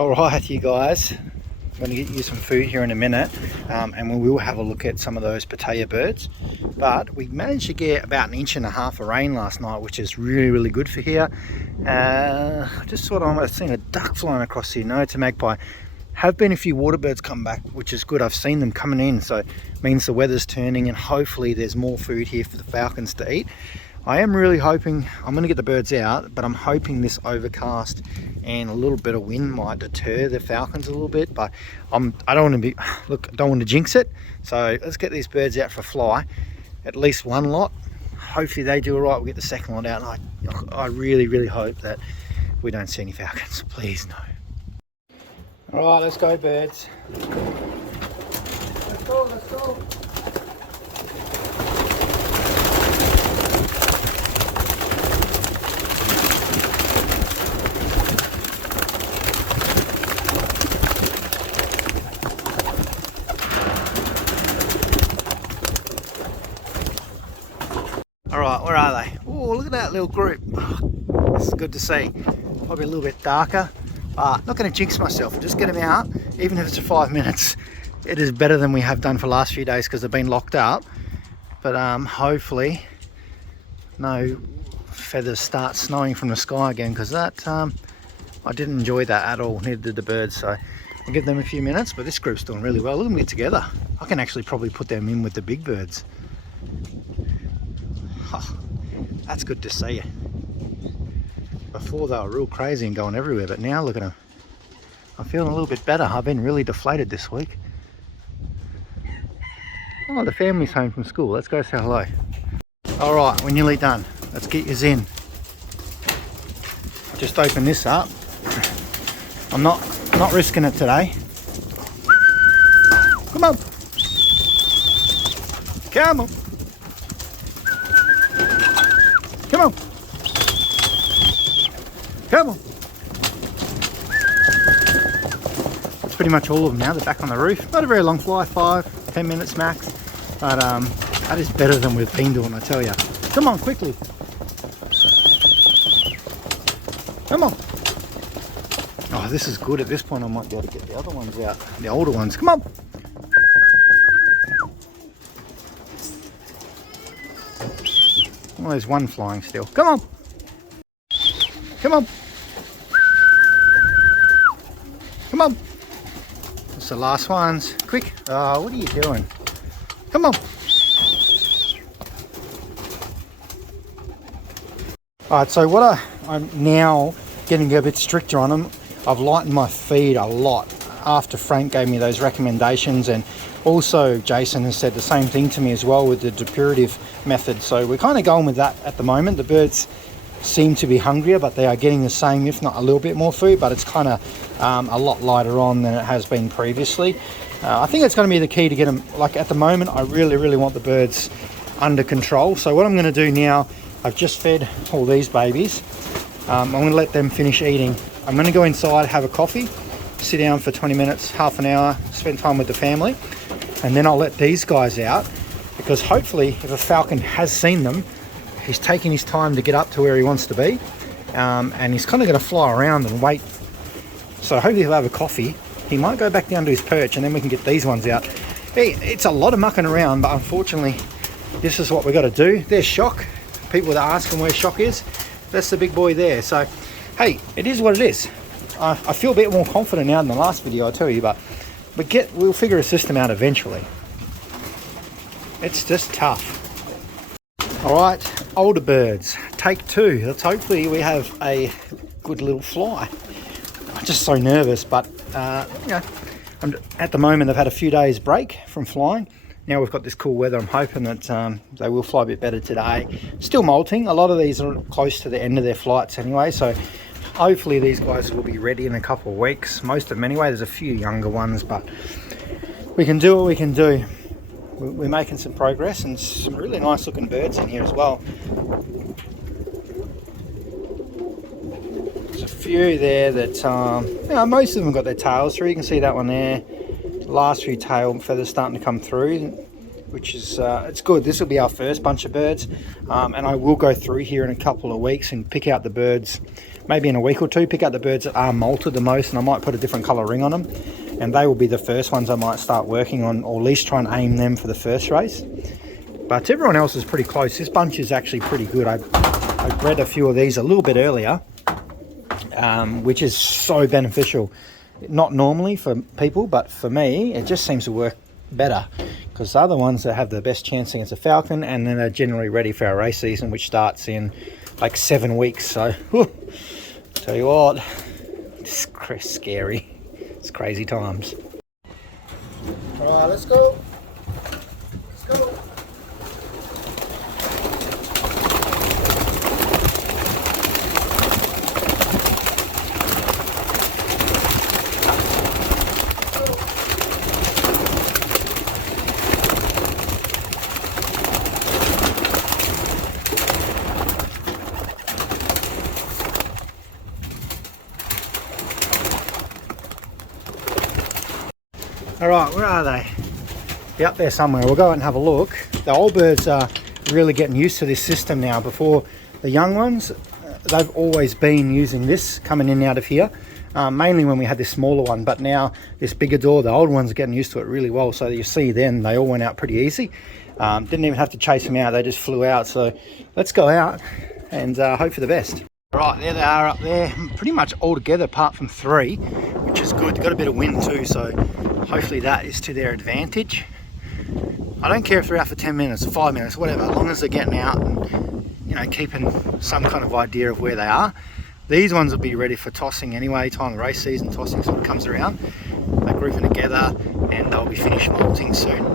All right, you guys, I'm going to get you some food here in a minute, and we will have a look at some of those potato birds. But we managed to get about 1.5 inches of rain last night, which is really good for here. Just sort of, I've seen a duck flying across here. No, it's a magpie. Have been a few water birds come back, which is good. I've seen them coming in, so it means the weather's turning, and hopefully there's more food here for the falcons to eat. I am really hoping, I'm going to get the birds out, but I'm hoping this overcast and a little bit of wind might deter the falcons a little bit. But I don't want to I don't want to jinx it. So let's get these birds out for a fly, at least one lot. Hopefully they do all right. We'll get the second lot out. And I really hope that we don't see any falcons. Please no. All right, let's go, birds. Let's go. Alright, where are they? Oh, look at that little group. Oh, this is good to see. Probably a little bit darker, but not going to jinx myself. I'll just get them out, even if it's for 5 minutes. It is better than we have done for the last few days because they've been locked up. But hopefully no feathers start snowing from the sky again, because that I didn't enjoy that at all, neither did the birds. So I'll give them a few minutes, but this group's doing really well. Look at them get together. I can actually probably put them in with the big birds. Oh, that's good to see. Before they were real crazy and going everywhere, but now look at them. I'm feeling a little bit better. I've been really deflated this week. Oh, the family's home from school. Let's go say hello. All right, we're nearly done. Let's get you in. Just open this up. I'm not risking it today. Come on. Come on. Come on. Come on. That's pretty much all of them now. They're back on the roof. Not a very long fly, 5-10 minutes max. But that is better than we've been doing, I tell you. Come on, quickly. Come on. Oh, this is good. At this point, I might be able to get the other ones out. The older ones. Come on. Oh, there's one flying still. Come on. Come on. Come on. That's the last ones. Quick. Oh, what are you doing? Come on. Alright, so what I'm now getting a bit stricter on them. I've lightened my feed a lot after Frank gave me those recommendations, and also Jason has said the same thing to me as well with the depurative method. So we're kind of going with that at the moment. The birds seem to be hungrier, but they are getting the same, if not a little bit more food, but it's kind of a lot lighter on than it has been previously. I think it's going to be the key to get them, like at the moment, I really want the birds under control. So what I'm going to do now, I've just fed all these babies. I'm going to let them finish eating. I'm going to go inside, have a coffee, sit down for 20 minutes, half an hour, spend time with the family, and then I'll let these guys out, because hopefully if a falcon has seen them, he's taking his time to get up to where he wants to be, and he's kind of going to fly around and wait. So hopefully he'll have a coffee. He might go back down to his perch, and then we can get these ones out. Hey, it's a lot of mucking around, but unfortunately this is what we've got to do. There's Shock. People that are asking where Shock is, that's the big boy there. So hey, it is what it is. I feel a bit more confident now than the last video, I tell you, but we'll figure a system out eventually. It's just tough. All right, older birds, take 2. Let's hopefully we have a good little fly. I'm just so nervous, but you know, at the moment they've had a few days break from flying. Now we've got this cool weather. I'm hoping that they will fly a bit better today. Still molting. A lot of these are close to the end of their flights anyway, so hopefully these guys will be ready in a couple of weeks. Most of them anyway. There's a few younger ones, but we can do what we can do. We're making some progress, and some really nice looking birds in here as well. There's a few there that you know, most of them got their tails through. You can see that one there. The last few tail feathers starting to come through, which is it's good. This will be our first bunch of birds, and I will go through here in a couple of weeks and pick out the birds maybe in a week or two, pick out the birds that are molted the most, and I might put a different colour ring on them. And they will be the first ones I might start working on, or at least try and aim them for the first race. But everyone else is pretty close. This bunch is actually pretty good. I bred a few of these a little bit earlier, which is so beneficial. Not normally for people, but for me, it just seems to work better, because the other ones that have the best chance against a falcon, and then they're generally ready for our race season, which starts in like 7 weeks. So, whew, tell you what, it's scary. It's crazy times. All right, let's go. Let's go. All right, where are they? They're up there somewhere. We'll go out and have a look. The old birds are really getting used to this system now. Before, the young ones, they've always been using this, coming in and out of here, mainly when we had this smaller one. But now this bigger door, the old ones are getting used to it really well. So you see then, they all went out pretty easy. Didn't even have to chase them out, they just flew out. So let's go out and hope for the best. All right, there they are up there, pretty much all together apart from 3, which is good. They've got a bit of wind too, so hopefully that is to their advantage. I don't care if they're out for 10 minutes or 5 minutes, whatever, as long as they're getting out and, you know, keeping some kind of idea of where they are. These ones will be ready for tossing anyway, time the race season, tossing sort of comes around. They're grouping together and they'll be finished molting soon.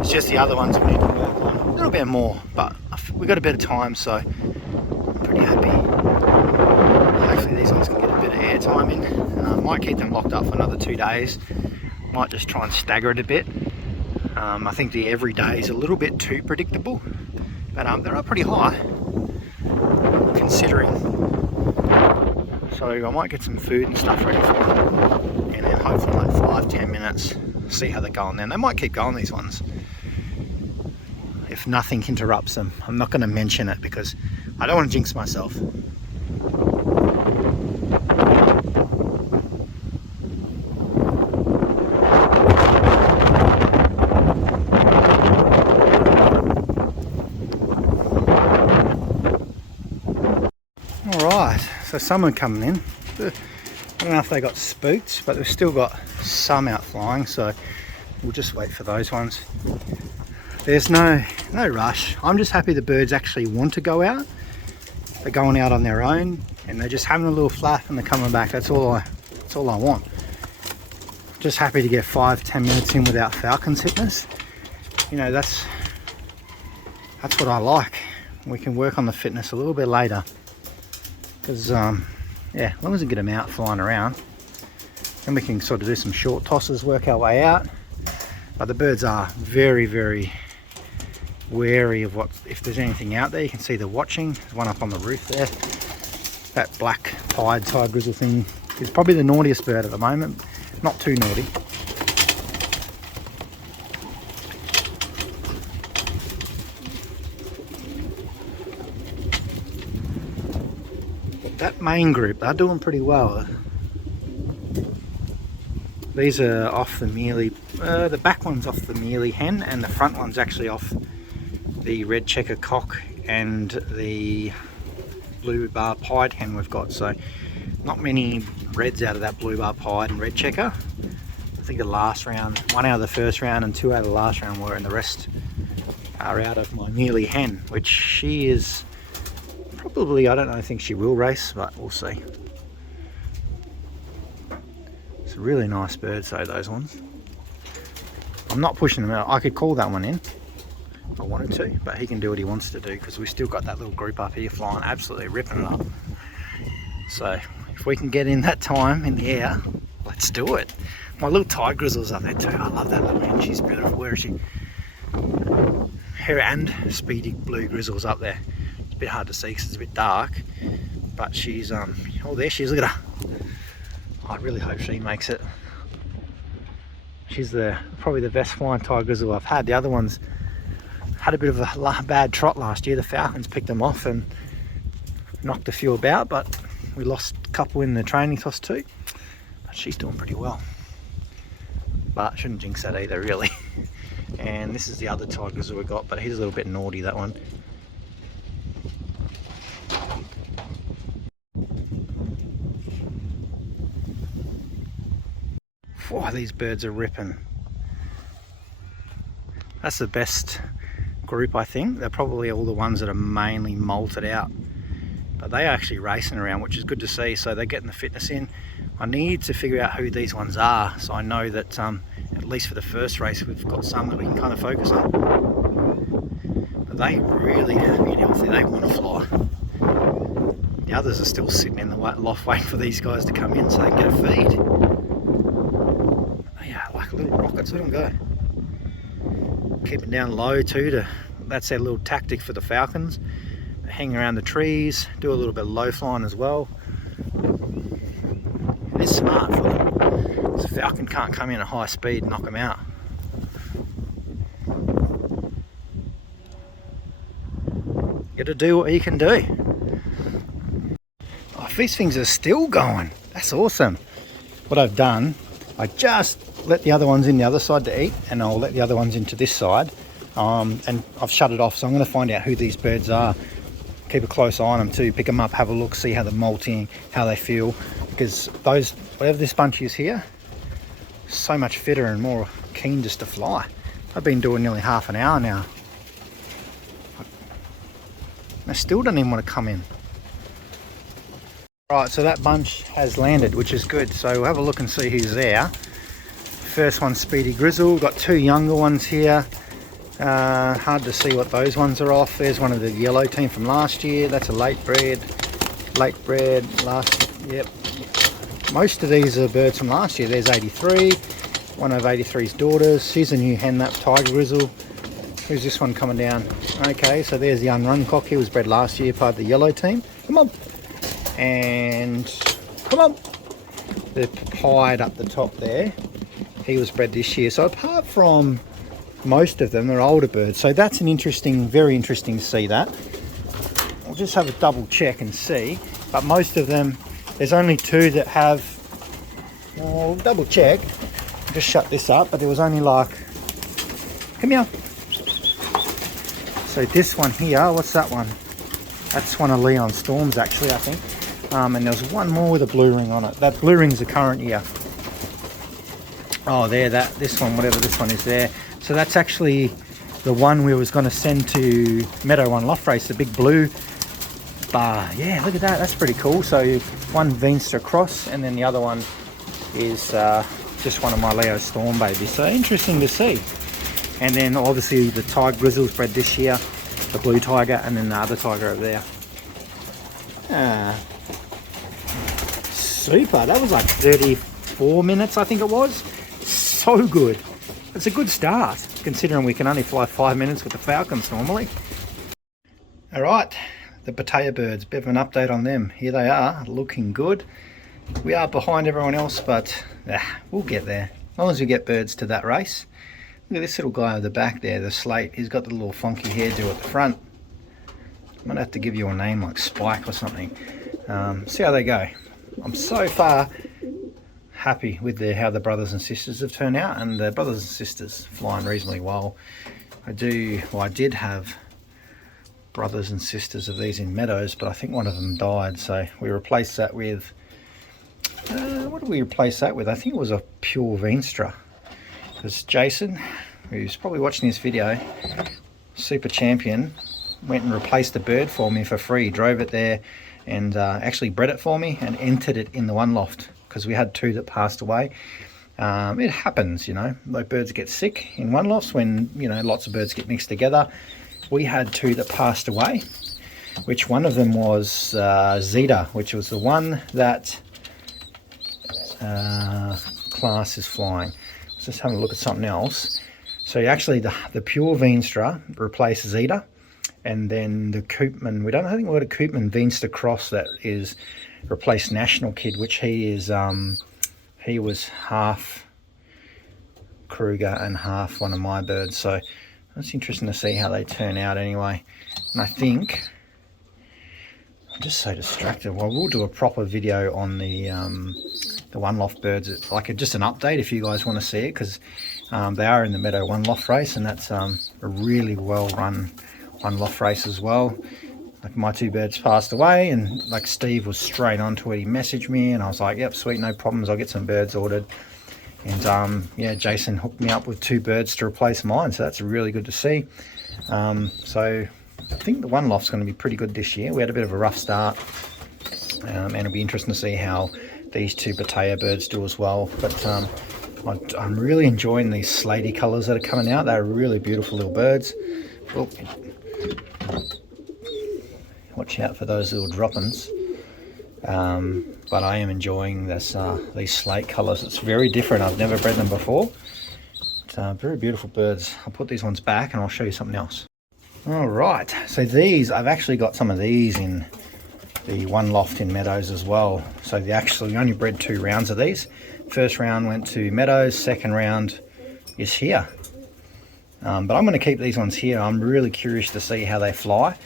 It's just the other ones we need to work on a little bit more, but we've got a bit of time, so I'm pretty happy. Hopefully these ones can get a bit of air time in. Might keep them locked up for another 2 days. Might just try and stagger it a bit. I think the every day is a little bit too predictable, but they're up pretty high considering. So I might get some food and stuff ready for them, and then hopefully like 5-10 minutes, see how they're going then. They might keep going, these ones, if nothing interrupts them. I'm not going to mention it because I don't want to jinx myself. So some are coming in. I don't know if they got spooked, but they've still got some out flying, so we'll just wait for those ones. There's no rush. I'm just happy the birds actually want to go out. They're going out on their own and they're just having a little flap and they're coming back. That's all I want. Just happy to get 5-10 minutes in without falcon sickness. You know, that's what I like. We can work on the fitness a little bit later. Because, yeah, as long as we get them out flying around, then we can sort of do some short tosses, work our way out. But the birds are very, very wary of if there's anything out there. You can see they're watching. There's one up on the roof there. That black pied grizzle thing is probably the naughtiest bird at the moment. Not too naughty. That main group, they're doing pretty well. These are off the mealy, the back one's off the mealy hen, and the front one's actually off the red checker cock and the blue bar pied hen we've got. So not many reds out of that blue bar pied and red checker. I think the last round, 1 out of the first round and 2 out of the last round were, and the rest are out of my mealy hen, which she is probably, I don't think she will race, but we'll see. It's a really nice bird, so those ones. I'm not pushing them out. I could call that one in if I wanted to, but he can do what he wants to do because we've still got that little group up here flying, absolutely ripping it up. So if we can get in that time in the air, let's do it. My little tiger grizzle's up there too. I love that little hen. She's beautiful. Where is she? Her and speedy blue grizzle's up there. A bit hard to see because it's a bit dark, but she's oh, there she is, look at her. I really hope she makes it. She's probably the best flying tiger grizzle I've had. The other ones had a bit of a bad trot last year. The falcons picked them off and knocked a few about, but We lost a couple in the training toss too, but she's doing pretty well. But shouldn't jinx that either, really. And this is the other tigers that we got, but he's a little bit naughty, that one. Wow, these birds are ripping. That's the best group, I think. They're probably all the ones that are mainly molted out, but they are actually racing around, which is good to see. So they're getting the fitness in. I need to figure out who these ones are, so I know that at least for the first race we've got some that we can kind of focus on. But they really have been healthy. They want to fly. The others are still sitting in the loft waiting for these guys to come in so they can get a feed. They are like little rockets. Let them go. Keeping down low too. That's their little tactic for the falcons. They hang around the trees, do a little bit of low flying as well. It is smart for them. The falcon can't come in at high speed and knock them out. You got to do what you can do. Oh, these things are still going. That's awesome. What I've done, I just let the other ones in the other side to eat, and I'll let the other ones into this side. And I've shut it off, so I'm going to find out who these birds are. Keep a close eye on them too, pick them up, have a look, see how they're molting, how they feel, because those, whatever this bunch is here, so much fitter and more keen just to fly. I've been doing nearly half an hour now. They still don't even want to come in. Right, so that bunch has landed, which is good. So we'll have a look and see who's there. First one, Speedy Grizzle. We've got two younger ones here. Hard to see what those ones are off. There's one of the yellow team from last year. That's a late bred last, yep. Most of these are birds from last year. There's 83, one of 83's daughters. She's a new hen, that Tiger Grizzle. Who's this one coming down? Okay, so there's the unrun cock. He was bred last year, part of the yellow team. Come on. And come on. They're pied up the top there. He was bred this year. So apart from most of them, they're older birds. So that's an interesting, very interesting to see that. We'll just have a double check and see. But most of them, there's only two that have, well, double check. Just shut this up, but there was only like, come here. So this one here, what's that one? That's one of Leon Storm's actually, I think. And there's one more with a blue ring on it. That blue ring's the current year. Oh, there, this one, whatever this one is there. So that's actually the one we was going to send to Meadow One Loft Race, the big blue bar. Yeah, look at that. That's pretty cool. So one Veenstra cross, and then the other one is just one of my Leo Storm babies. So interesting to see. And then obviously the Tiger Grizzles bred this year, the blue tiger, and then the other tiger over there. Super. That was like 34 minutes, I think it was. So good. It's a good start, considering we can only fly 5 minutes with the falcons normally. All right, the potato birds, bit of an update on them. Here they are, looking good. We are behind everyone else, but we'll get there. As long as we get birds to that race. Look at this little guy at the back there, the slate. He's got the little funky hairdo at the front. Might have to give you a name like Spike or something. See how they go. I'm so far happy with how the brothers and sisters have turned out, and the brothers and sisters flying reasonably well. I did have brothers and sisters of these in Meadows, but I think one of them died, so we replaced that with what did we replace that with? I think it was a pure Veenstra, because Jason, who's probably watching this video, super champion, went and replaced the bird for me for free, drove it there and actually bred it for me and entered it in the one loft, because we had two that passed away. It happens, you know, like birds get sick in one lofts when, you know, lots of birds get mixed together. We had two that passed away, which one of them was Zeta, which was the one that class is flying. Let's just have a look at something else. So actually the pure Veenstra replaced Zeta, and then the Koopman, I think we got a Koopman Veenstra cross that is replaced National Kid, which he is he was half Kruger and half one of my birds. So that's interesting to see how they turn out anyway. And I think I'm just so distracted. Well, we'll do a proper video on the one loft birds, like just an update if you guys want to see it, because they are in the Meadow one loft race, and that's a really well run one loft race as well. Like my 2 birds passed away, and like Steve was straight onto it. He messaged me and I was like, yep, sweet, no problems, I'll get some birds ordered. And yeah, Jason hooked me up with 2 birds to replace mine, so that's really good to see. So I think the one loft's going to be pretty good this year. We had a bit of a rough start, and it'll be interesting to see how these 2 Batea birds do as well. But I'm really enjoying these slaty colours that are coming out. They're really beautiful little birds. Oh, watch out for those little droppings. But I am enjoying this these slate colours. It's very different. I've never bred them before. It's very beautiful birds. I'll put these ones back and I'll show you something else. All right, so these, I've actually got some of these in the one loft in Meadows as well. So we only bred 2 rounds of these. First round went to Meadows, second round is here. But I'm going to keep these ones here. I'm really curious to see how they fly.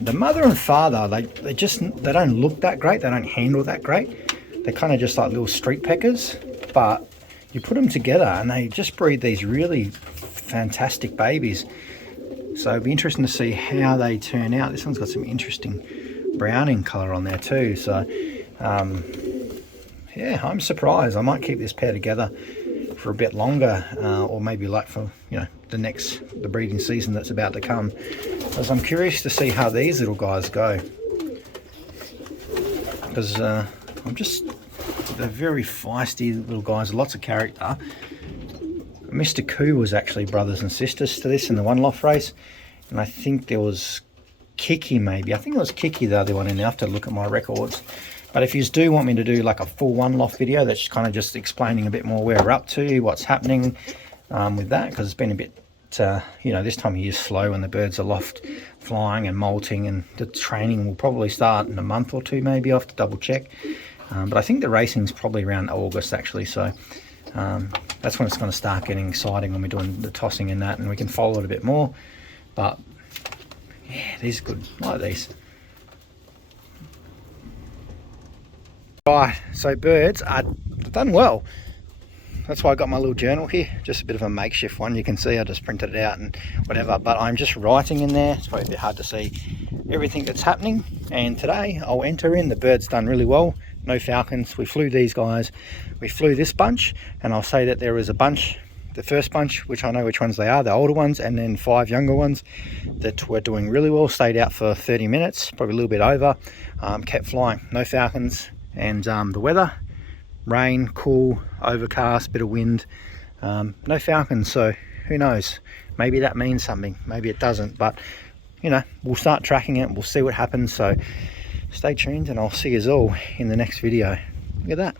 The mother and father, they don't look that great. They don't handle that great. They're kind of just like little street peckers, but you put them together and they just breed these really fantastic babies. So it'll be interesting to see how they turn out. This one's got some interesting browning color on there too. So yeah, I'm surprised. I might keep this pair together for a bit longer, or maybe like for the breeding season that's about to come, because I'm curious to see how these little guys go, because they're very feisty little guys, lots of character. Mr. Coo was actually brothers and sisters to this in the one loft race, and I think there was Kiki maybe. I think it was Kiki the other one, and I have to look at my records. But if you do want me to do like a full one loft video that's kind of just explaining a bit more where we're up to, what's happening with that, because it's been a bit, this time of year is slow and the birds are loft flying and molting, and the training will probably start in a month or 2 maybe. I'll have to double check. But I think the racing's probably around August actually, so that's when it's going to start getting exciting, when we're doing the tossing and that, and we can follow it a bit more. But yeah, these are good. I like these. Right, so birds are done well. That's why I got my little journal here, just a bit of a makeshift one. You can see I just printed it out and whatever, but I'm just writing in there. It's probably a bit hard to see everything that's happening, and today I'll enter in the birds done really well. No falcons. We flew these guys, we flew this bunch, and I'll say that there was a bunch, the first bunch, which I know which ones they are, the older ones, and then 5 younger ones that were doing really well. Stayed out for 30 minutes, probably a little bit over, kept flying. No falcons. And the weather, rain, cool, overcast, bit of wind, no falcons. So who knows, maybe that means something, maybe it doesn't, but we'll start tracking it, we'll see what happens. So stay tuned, and I'll see you all in the next video. Look at that.